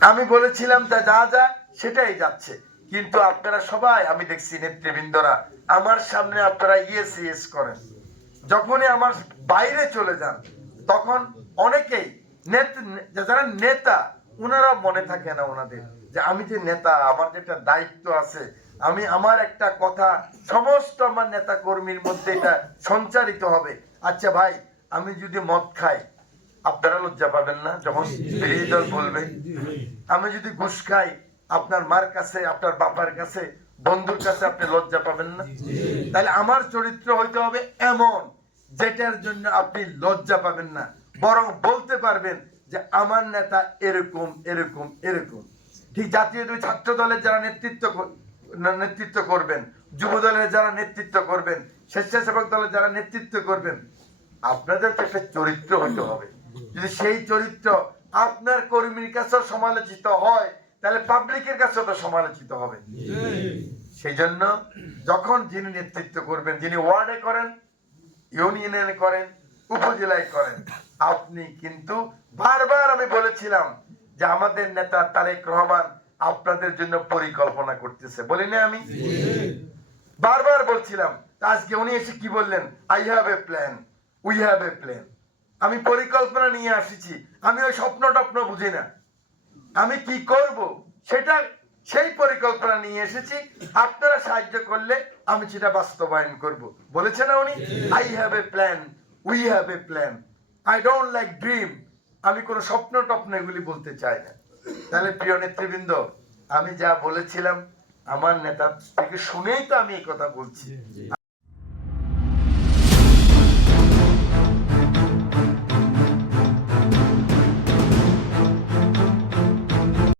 আমি বলেছিলাম তা যা যা, সেটাই যাচ্ছে। কিন্তু আপনারা সবাই, আমি দেখছি নেতৃবৃন্দরা, আমার সামনে আপনারা ইয়েস ইয়েস করেন। যখনই আমার বাইরে চলে যান, তখন অনেকেই যারা নেতা ওনারা মনে থাকে না ওনাদের, যে আমি যে নেতা, আমার যে একটা দায়িত্ব আছে, আমি আমার একটা কথা, সমস্ত আমার নেতা কর্মীর মধ্যে এটা সঞ্চারিত হবে। আচ্ছা ভাই, আমি যদি মদ খাই আপনারা লজ্জা পাবেন না যখন বিরোধী দল বলবে আমি যদি ঘুষ খাই আপনার মার কাছে আপনার বাবার কাছে বন্ধুর কাছে আপনি লজ্জা পাবেন না? তাহলে আমার চরিত্র হইতে হবে এমন যেটার জন্য আপনি লজ্জা পাবেন না বরং বলতে পারবেন যে আমার নেতা এরকম এরকম এরকম। ঠিক জাতীয় দুই ছাত্র দলের যারা নেতৃত্ব নেতৃত্ব করবেন যুব দলের যারা নেতৃত্ব করবেন স্বেচ্ছাসেবক দলের যারা নেতৃত্ব করবেন আপনাদের তো একটা চরিত্র হতে হবে। যদি সেই চরিত্র আপনার কর্মীর কাছেও সমালোচিত হয়, তাহলে পাবলিকের কাছেও তো সমালোচিত হবে। সেই জন্য যখন যিনি নেতৃত্ব করবেন, যিনি ওয়ার্ডে করেন, ইউনিয়নে করেন, উপজেলায় করেন, আপনি কিন্তু বারবার আমি বলেছিলাম যে আমাদের নেতা তারেক রহমান আপনাদের জন্য পরিকল্পনা করতেছে। বলি না আমি? বারবার বলছিলাম। আজকে উনি এসে কি বললেন? I have a plan we have a plan আমি পরিকল্পনা নিয়ে আসিছি। আমি ওই স্বপ্ন টপ্ন বুঝি না। আমি কি করব? সেটা সেই পরিকল্পনা নিয়ে এসেছি। আপনারা সাহায্য করলে আমি সেটা বাস্তবায়ন করব। বলেছে না উনি I have a plan we have a plan I don't like dream আমি কোনো স্বপ্ন টপ্ন এগুলি বলতে চাই না। তাহলে প্রিয় নেতৃবৃন্দ আমি যা বলেছিলাম আমার নেতা থেকে শুনেই তো আমি এই কথা বলছি।